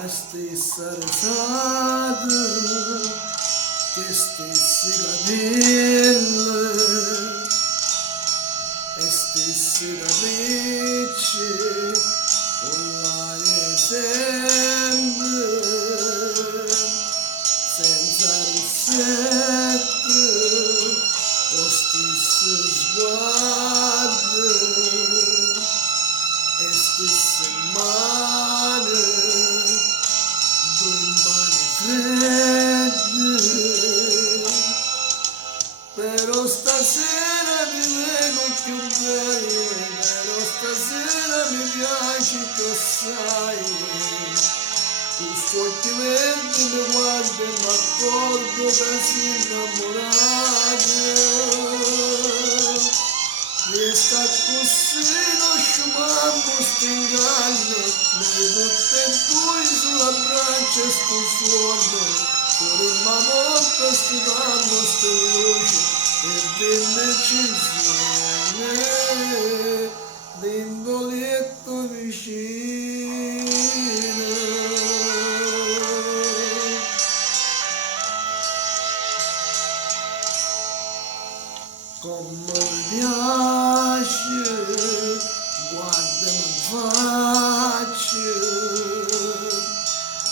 la stessa risata, le stesse capelle, le stesse capricci, con l'aria sempre, senza rossette, con stesse sguardi, le stesse mani, due mani fredde. Però stasera mi vedo più bello, però stasera mi piaci tu assai. Tu occhi verdi mi guardi e mi accorgo che sei innamorata. Resta così, non sciupamo st'inganno, noi tutte e due sulla braccia sto suono, vorremmo molto stupamo ste luci per venderci insieme, dentro letto vicino. Come mi piace, guardami in faccia,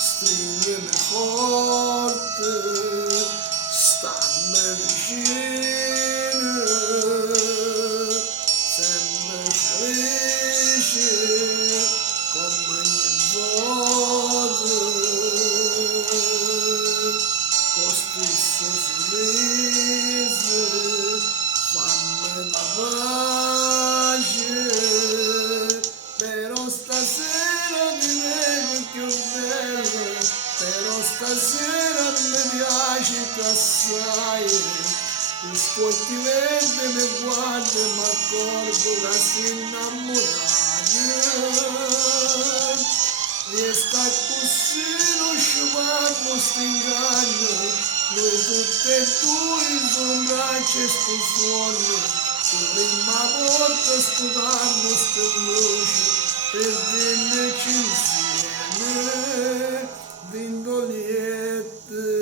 stringimi forte, stammi vicino, sempre felice, come ogni volta, con stesso sorriso. Fammi la pace, però stasera mi vedo più bella, però stasera mi piaci assai. Tu scocchi verde mi guardi e mi accorgo che sei innamorata. Resta così, non sciupamo st'inganno, noi tutte e due sul braccio sto suono, vorremmo volta stupamo ste luci per venirci insieme, dentro liette.